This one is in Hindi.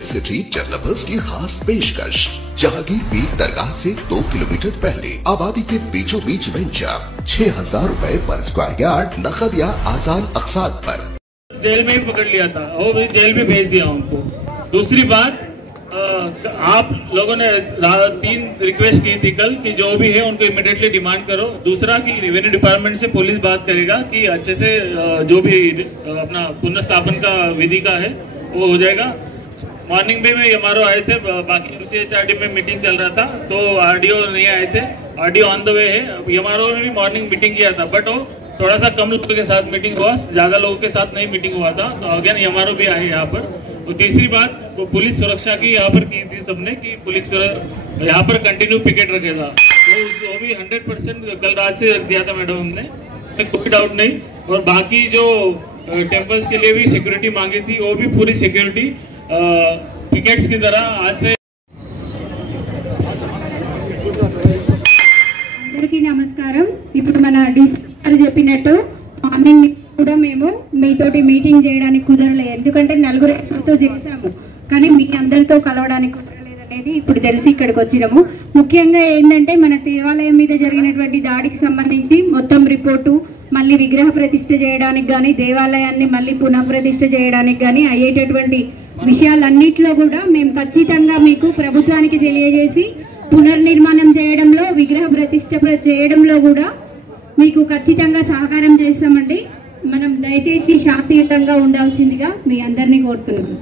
सिटी डेवलपर्स की खास पेशकश जहांगीर पीर दरगाह से 2 किलोमीटर पहले आबादी के बीचों बीच वेंचर 6,000 रुपए पर स्क्वायर यार्ड नकद या आसान अकसाद पर। जेल में ही पकड़ लिया था और भी जेल भी भेज दिया उनको। दूसरी बात, आप लोगों ने 3 रिक्वेस्ट की थी कल कि जो भी है उनको इमीडिएटली डिमांड करो। दूसरा कि रेवेन्यू डिपार्टमेंट से पुलिस बात करेगा कि अच्छे से जो भी अपना पुनर्स्थापन का विधि का है वो हो जाएगा। मॉर्निंग में एमआरओ आए थे, बाकी MCHRD में मीटिंग चल रहा था तो RDO नहीं आए थे। RDO ऑन द वे है। एमआरओ ने भी मॉर्निंग मीटिंग किया था बट वो थोड़ा सा कम लोगों के साथ मीटिंग हुआ, ज्यादा लोगों के साथ नहीं मीटिंग हुआ था। तो अगेन एमआरओ भी आए यहाँ पर। तो तीसरी बात, वो पुलिस सुरक्षा की यहाँ पर की थी सबने कि पुलिस यहाँ पर कंटिन्यू पिकेट रखेगा, तो वो भी 100% कल रात से रख दिया था मैडम हमने, कोई डाउट नहीं। और बाकी जो टेम्पल्स के लिए भी सिक्योरिटी मांगी थी वो भी पूरी सिक्योरिटी पिकेट्स की तरह आज से। అందరికీ నమస్కారం। ఇప్పుడు మన డిస్కర్ చెప్పినట్టు మార్నింగ్ కూడా మేము మీతోటి మీటింగ్ చేయడానికి కుదరలేదు, ఎందుకంటే నలుగురితో చేశాము కానీ మీ అందరితో కలవడానికి కుదరలేదు అనేది ఇప్పుడు తెలిసి ఇక్కడికి వచ్చినాము। ముఖ్యంగా ఏంటంటే మన దేవాలయం మీద జరిగినటువంటి దాడికి సంబంధించి మొత్తం రిపోర్టు, మళ్ళీ విగ్రహ ప్రతిష్ఠ చేయడానికి కానీ దేవాలయాన్ని మళ్ళీ పునఃప్రతిష్ఠ చేయడానికి కానీ అయ్యేటటువంటి విషయాలన్నిటిలో కూడా మేము ఖచ్చితంగా మీకు ప్రభుత్వానికి తెలియజేసి పునర్నిర్మాణం చేయడంలో, విగ్రహ ప్రతిష్ఠ చేయడంలో కూడా మీకు ఖచ్చితంగా సహకారం చేస్తామండి। మనం దయచేసి శాంతియుతంగా ఉండాల్సిందిగా మీ అందరినీ కోరుతున్నాము।